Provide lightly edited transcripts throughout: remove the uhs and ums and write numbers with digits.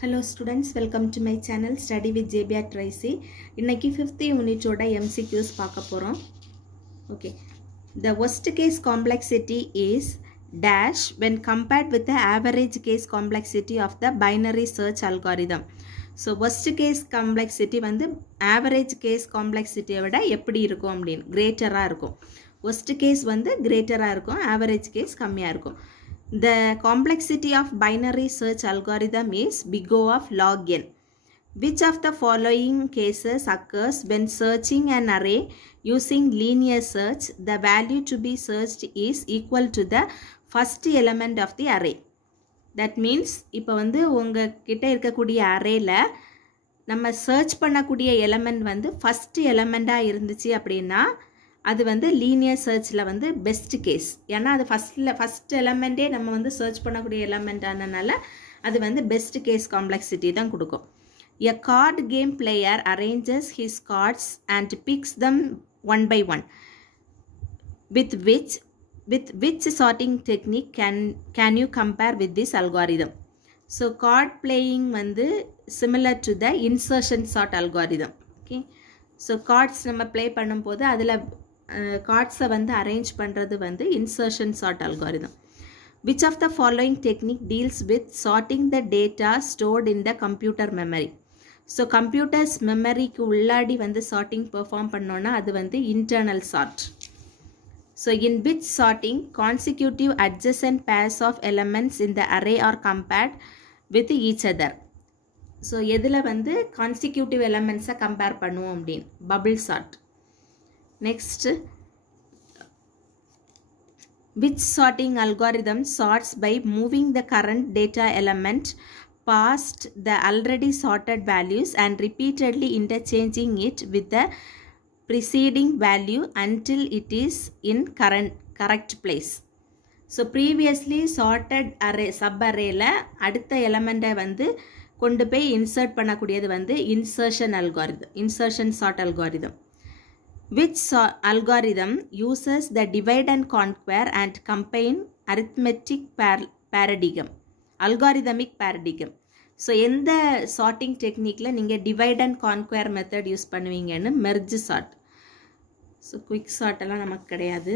Hello students, welcome to my channel Study with JB at Tracy. இன்னைக்கு 5th unit ஓட MCQs பார்க்க போறோம். Okay. The worst case complexity is dash when compared with the average case complexity of the binary search algorithm. So worst case complexity வந்து average case complexity விட எப்படி இருக்கும் அப்படினு greater-ஆ இருக்கும். Worst case வந்து greater-ஆ இருக்கும், average case கம்மியா இருக்கும். The complexity of binary search algorithm is big O of log n. Which of the following cases occurs when searching an array using linear search? The value to be searched is equal to the first element of the array. That means, இப்போ வந்து உங்க கிட்ட இருக்கக்கூடிய arrayல நம்ம search பண்ணக்கூடிய element வந்து first elementா இருந்துச்சு அப்படின்னா அது வந்து linear searchல வந்து best case. ஏன்னா அது first elementே நம்ம வந்து search பண்ணக்கூடிய element ஆனனால அது வந்து best case complexity தான் கொடுக்கும். A card game player arranges his cards and picks them one by one. With which sorting technique can you compare with this algorithm? So card playing வந்து similar to the insertion sort algorithm. Okay. So cards நம்ம play பண்ணும்போது அதில் cards-ஐ வந்து arrange பண்ணுறது வந்து insertion sort algorithm. Which of the following technique deals with sorting the data stored in the computer memory? So computers memoryக்கு உள்ளாடி வந்து sorting perform பண்ணோன்னா அது வந்து internal sort. So in which sorting consecutive adjacent pairs of elements in the array are compared with each other? So எதில் வந்து consecutive elements-ஐ compare பண்ணுவோம் அப்படின்னு bubble sort. Next, which sorting algorithm sorts by moving the current data element past the already sorted values and repeatedly interchanging it with the preceding value until it is in correct place? So previously sorted array subarrayல அடுத்த element-ஐ வந்து கொண்டு போய் insert பண்ணக்கூடியது வந்து insertion sort algorithm. Which algorithm uses the divide and conquer and combine arithmetic paradigm? Algorithmic paradigm. So எந்த sorting technique-ல நீங்க divide and conquer method use பண்ணுவீங்கன்னு merge sort. So quick sort எல்லாம் நமக்கு கிடையாது.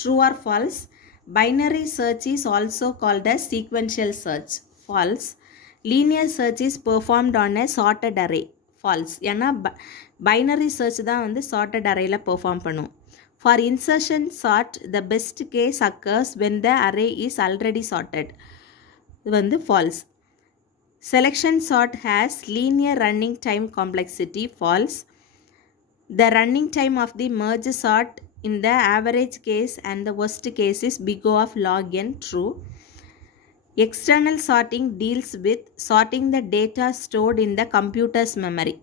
True or false? Binary search is also called as sequential search. False. Linear search is performed on a sorted array. False. ஏன்னா binary search தான் வந்து sorted arrayல perform பண்ணும். For insertion sort, the best case occurs when the array is already sorted. இது வந்து false. Selection sort has linear running time complexity. False. The running time of the merge sort in the average case and the worst case is big O of log n. True. External sorting deals with sorting the data stored in the computer's memory.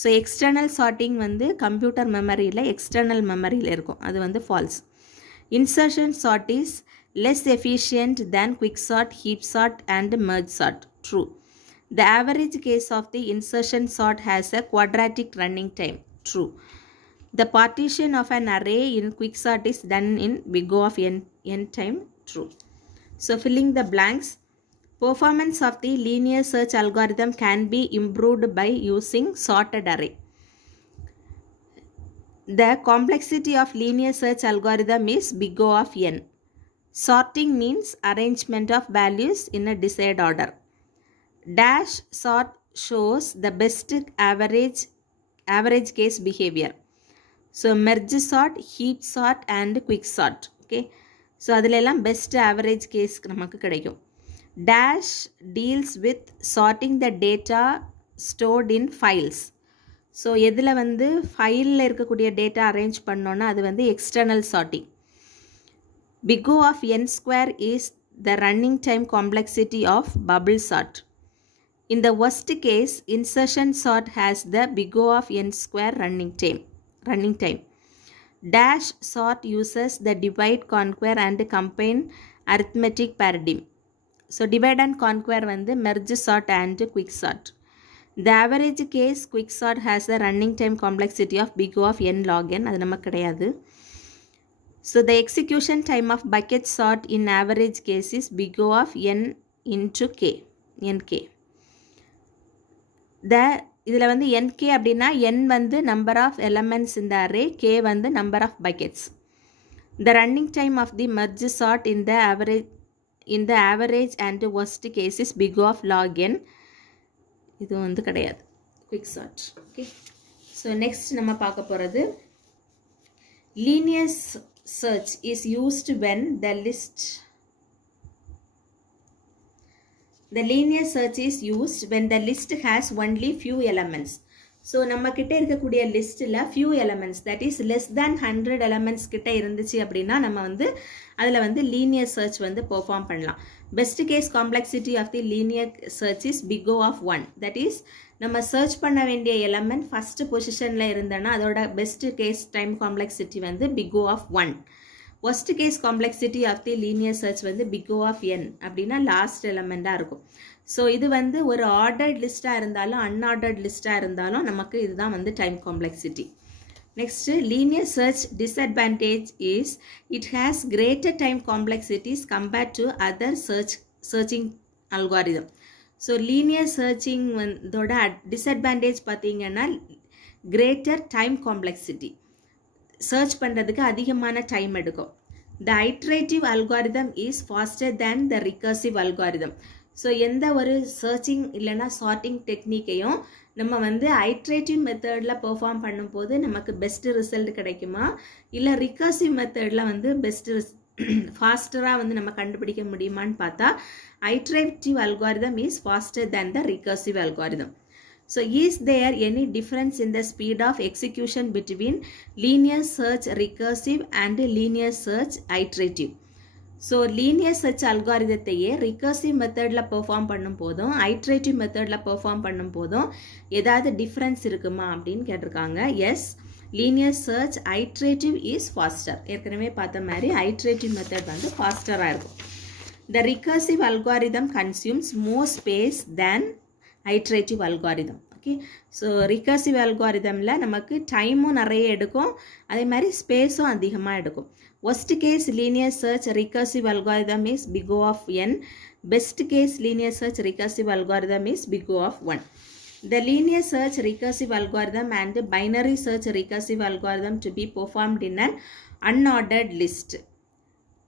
So external sorting வந்து computer memoryல external memoryல இருக்கும். அது வந்து false. Insertion sort is less efficient than quicksort, heap sort and merge sort. True. The average case of the insertion sort has a quadratic running time. True. The partition of an array in quicksort is done in big O of n time. True. So filling the blanks. Performance of the linear search algorithm can be improved by using sorted array. The complexity of linear search algorithm is big O of n. Sorting means arrangement of values in a desired order. Dash sort shows the best average case behavior. So merge sort, heap sort and quick sort. Okay. So அதிலெல்லாம் best average case நமக்கு கிடைக்கும். Dash deals with sorting the data stored in files. So எதில் வந்து ஃபைலில் இருக்கக்கூடிய data arrange பண்ணோன்னா அது வந்து external sorting. Big O of n square is the running time complexity of bubble sort. In the worst case, insertion sort has the big O of n square running time. Dash sort uses the divide, conquer and combine arithmetic paradigm. So divide and conquer வந்து merge sort and quick sort. The average case quick sort has a running time complexity of big O of n log n. அது நமக்கு கிடையாது. So the execution time of bucket sort in average case is big O of n into k. nk. இதில் வந்து nk அப்படின்னா n வந்து number of elements in the array, k வந்து number of buckets. The running time of the merge sort in the average and worst case is big of log n. இது வந்து கிடையாது, quick sort. Okay. So next நம்ம பார்க்க போகிறது linear search is used when the linear search is used when the list has only few elements. So நம்ம கிட்ட இருக்கக்கூடிய லிஸ்ட்டில் few elements, that is less than 100 elements கிட்ட இருந்துச்சு அப்படின்னா நம்ம வந்து அதில் வந்து linear search வந்து perform பண்ணலாம். Best case complexity of the linear search is big O of 1. That is நம்ம search பண்ண வேண்டிய element first positionல இருந்தனா அதோட best case time complexity வந்து big O of 1. Worst case complexity of the linear search வந்து big O of n அப்படின்னா last element இருக்கும். So இது வந்து ஒரு ஆர்டர்ட் லிஸ்ட்டாக இருந்தாலும் அன்ஆர்டர்ட் லிஸ்ட்டாக இருந்தாலும் நமக்கு இதுதான் வந்து time complexity. Next linear search disadvantage is it has greater time complexities compared to other searching algorithm. So linear searching இதோட டிஸ்அட்வான்டேஜ் பார்த்தீங்கன்னா கிரேட்டர் டைம் காம்ப்ளெக்சிட்டி, சர்ச் பண்ணுறதுக்கு அதிகமான டைம் எடுக்கும். The iterative algorithm is faster than the recursive algorithm. So எந்த ஒரு searching இல்லைனா sorting டெக்னிக்கையும் நம்ம வந்து ஐட்ரேட்டிவ் மெத்தடில் பெர்ஃபார்ம் பண்ணும்போது நமக்கு பெஸ்ட்டு ரிசல்ட் கிடைக்குமா, இல்லை ரிகர்சிவ் மெத்தடில் வந்து பெஸ்ட்டு ஃபாஸ்டராக வந்து நம்ம கண்டுபிடிக்க முடியுமான்னு பார்த்தா iterative algorithm is faster than the recursive algorithm. So is there any difference in the speed of execution between linear search recursive and linear search iterative? So linear search அல்காரிதத்தையே recursive மெத்தடில் perform பண்ணும் போதும் iterative மெத்தடில் perform பண்ணும் போதும் ஏதாவது difference இருக்குமா அப்படின்னு கேட்டிருக்காங்க. Yes, linear search iterative is faster. ஏற்கனவே பார்த்த மாதிரி ஐட்ரேட்டிவ் மெத்தட் வந்து ஃபாஸ்டராக இருக்கும். The recursive algorithm consumes more space than iterative algorithm. Okay, so recursive அல்காரிதமில் நமக்கு டைமும் நிறைய எடுக்கும், அதே மாதிரி ஸ்பேஸும் அதிகமாக எடுக்கும். Worst case linear search recursive algorithm is big O of n. Best case linear search recursive algorithm is big O of 1. The linear search recursive algorithm and binary search recursive algorithm to be performed in an unordered list.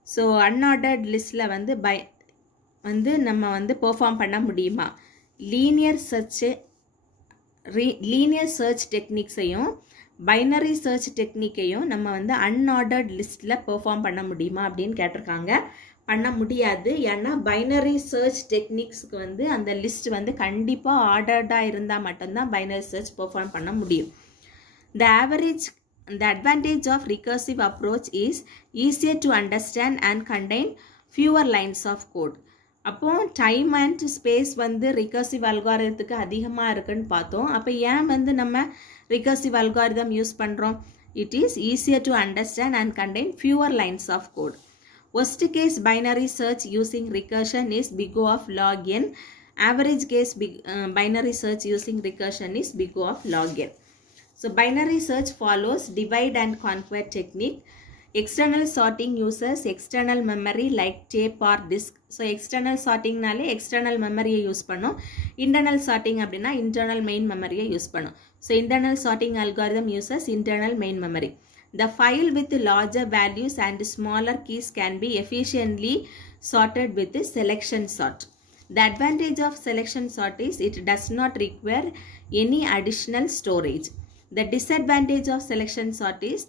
So unordered listல வந்து நம்ம வந்து perform பண்ண முடியுமா? linear search techniques-ஐயும் binary search டெக்னிக்கையும் நம்ம வந்து unordered லிஸ்ட்டில் perform பண்ண முடியுமா அப்படின்னு கேட்டிருக்காங்க. பண்ண முடியாது. ஏன்னா பைனரி சர்ச் டெக்னிக்ஸ்க்கு வந்து அந்த லிஸ்ட் வந்து கண்டிப்பாக ஆர்டர்டாக இருந்தால் மட்டும்தான் பைனரி சர்ச் பெர்ஃபார்ம் பண்ண முடியும். The advantage of recursive approach is easier to understand and contain fewer lines of code. அப்போ டைம் அண்ட் ஸ்பேஸ் வந்து ரிகர்சிவ் அல்காரிதத்துக்கு அதிகமாக இருக்குன்னு பார்த்தோம். அப்போ ஏன் வந்து நம்ம ரிகர்சிவ் அல்காரிதம் யூஸ் பண்ணுறோம்? It is easier to understand and contain fewer lines of code. Worst case binary search using recursion is big O of log n. Average case binary search using recursion is big O of log n. So binary search follows divide and conquer technique. External sorting uses external memory like tape or disk. So external sorting நாலே external memory use பண்ணும். internal sorting அப்படின்னா internal main memory use பண்ணும். So internal sorting algorithm uses internal main memory. The file with larger values and smaller keys can be efficiently sorted with selection sort. The advantage of selection sort is it does not require any additional storage. The disadvantage of selection sort is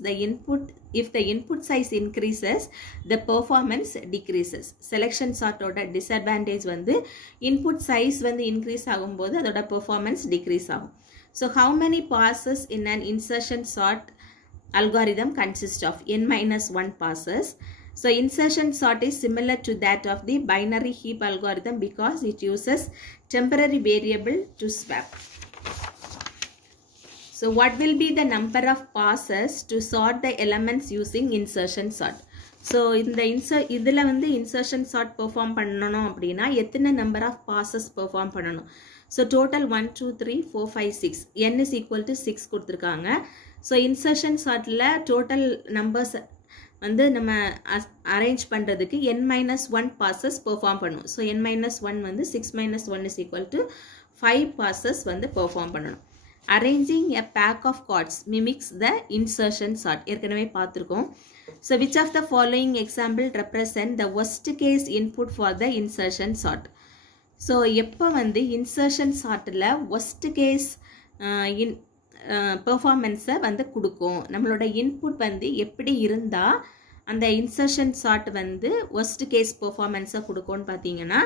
if the input size increases, the performance decreases. Selection sort oda disadvantage வந்து input size வந்து increase ஆகும்போது அதோட performance decrease ஆகும். So how many passes in an insertion sort algorithm consist of? n-1 passes. So insertion sort is similar to that of the binary heap algorithm because it uses temporary variable to swap. So what will be the number of passes to sort the elements using insertion sort? So இதில் வந்து insertion sort perform பண்ணணும் அப்படின்னா எத்தனை number of passes perform பண்ணணும்? So total 1, 2, 3, 4, 5, 6. n is equal to 6 கொடுத்துருக்காங்க. So insertion sortல total numbers வந்து நம்ம arrange பண்ணுறதுக்கு n-1 passes பெர்ஃபார்ம் பண்ணும். ஸோ n-1 வந்து 6 - 1 is equal to 5 passes வந்து பெர்ஃபார்ம் பண்ணணும். Arranging a pack of cards mimics the insertion sort. ஏற்கனவே பார்த்துருக்கோம். So which of the following example represent the worst case input for the insertion sort? So எப்போ வந்து insertion சார்ட்டில் worst case பெர்ஃபார்மன்ஸை வந்து கொடுக்கும், நம்மளோட இன்புட் வந்து எப்படி இருந்தால் அந்த இன்சர்ஷன் சார்ட் வந்து worst case பெர்ஃபார்மன்ஸை கொடுக்கும்னு பார்த்தீங்கன்னா,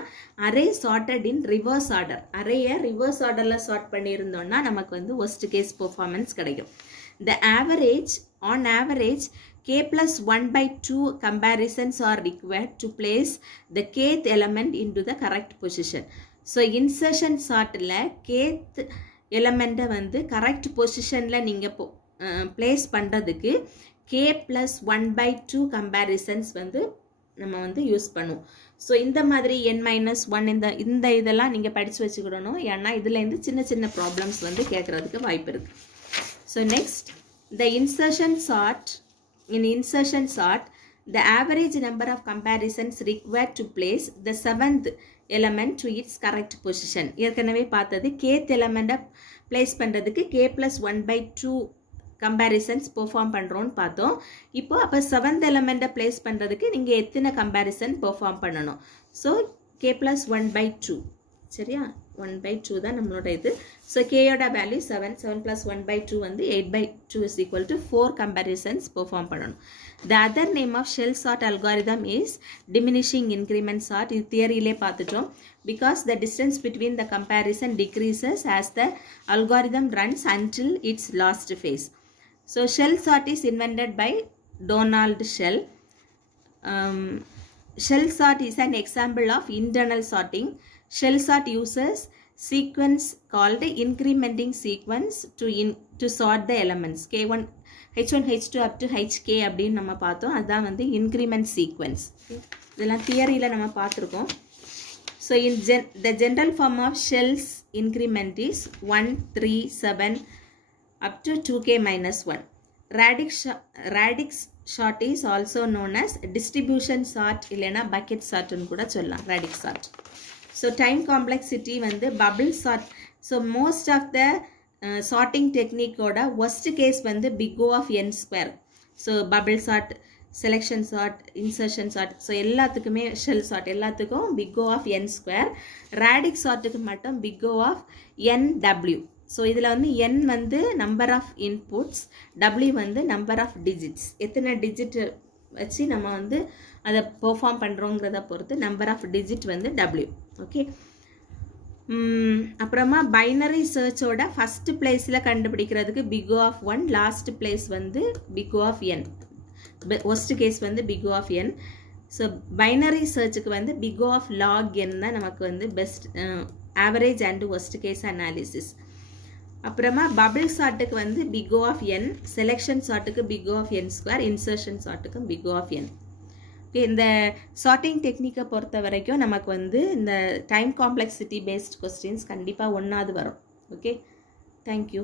array sorted in reverse order, அரேயை ரிவர்ஸ் ஆர்டரில் சார்ட் பண்ணியிருந்தோம்னா நமக்கு வந்து worst case பெர்ஃபார்மன்ஸ் கிடைக்கும். The average, on average, k plus 1/2 comparisons are required to place the kth element into the correct position. So insertion sortல kth element வந்து correct positionல நீங்க place பண்றதுக்கு k plus 1/2 comparisons வந்து நம்ம வந்து யூஸ் பண்ணுவோம். So இந்த மாதிரி n-1 இந்த இதெல்லாம் நீங்கள் படித்து வச்சுக்கிடணும். ஏன்னா இதுலேருந்து சின்ன சின்ன ப்ராப்ளம்ஸ் வந்து கேட்குறதுக்கு வாய்ப்பு இருக்குது. So next, the insertion sort. In insertion sort, the average number of comparisons required to place the 7th element to its correct position. ஏற்கனவே பார்த்தது kth element place பண்ணுறதுக்கு k plus 1/2 comparisons perform பண்ணுறோன்னு பார்த்தோம். இப்போ அப்போ 7th element place பண்ணுறதுக்கு நீங்கள் எத்தனை comparison perform பண்ணணும்? ஸோ k plus 1/2 சரியா, 1/2 தான் நம்மளோட இது. ஸோ கேயோட வேல்யூ 7 plus 1/2 வந்து 8/2 is equal to 4 comparisons perform பண்ணணும். The other name of shell sort algorithm is diminishing increment sort. இது தியரியிலே பார்த்துட்டோம். Because the distance between the comparison decreases as the algorithm runs until its last phase. So shell sort is invented by Donald Shell. Shell sort is an example of internal sorting. Shell sort uses sequence called incrementing sequence to sort the elements. K1, H1, H2 up to Hk அப்படின்னு நம்ம பார்த்தோம். அதுதான் வந்து increment sequence. இதெல்லாம் தியரியில் நம்ம பார்த்துருக்கோம். So in the general form of Shell's increment is 1, 3, 7 up to 2k minus 1. Radix sort is also known as distribution sort இல்லைனா bucket sort ன்னு கூட சொல்லலாம். Radix sort. So time complexity வந்து bubble sort. So most of the sorting technique ஓட worst case வந்து big O of n square. So bubble sort, selection sort, insertion sort. So எல்லாத்துக்குமே shell sort எல்லாத்துக்கும் big O of n square. Radix sortக்கு மட்டும் big O of nw. So இதில் வந்து n வந்து number of inputs, w வந்து number of digits. எத்தனை digit வச்சு நம்ம வந்து அதை பெர்ஃபார்ம் பண்ணுறோங்கிறத பொறுத்து நம்பர் ஆஃப் டிஜிட் வந்து w. ஓகே, அப்புறமா பைனரி சர்ச்சோட ஃபஸ்ட் பிளேஸில் கண்டுபிடிக்கிறதுக்கு big O of 1, last place வந்து big O of n, worst case வந்து big O of n. So binary சர்ச்சுக்கு வந்து big O of log n தான் நமக்கு வந்து best average and worst case analysis. அப்புறமா பபிள் சார்ட்டுக்கு வந்து big O of n, selection சார்ட்டுக்கு big O of n square, insertion சார்ட்டுக்கும் big O of n. இந்த சார்ட்டிங் டெக்னிக்கை பொறுத்த வரைக்கும் நமக்கு வந்து இந்த டைம் காம்ப்ளெக்சிட்டி பேஸ்ட் கொஸ்டின்ஸ் கண்டிப்பாக ஒன்றாவது வரும். Okay, thank you.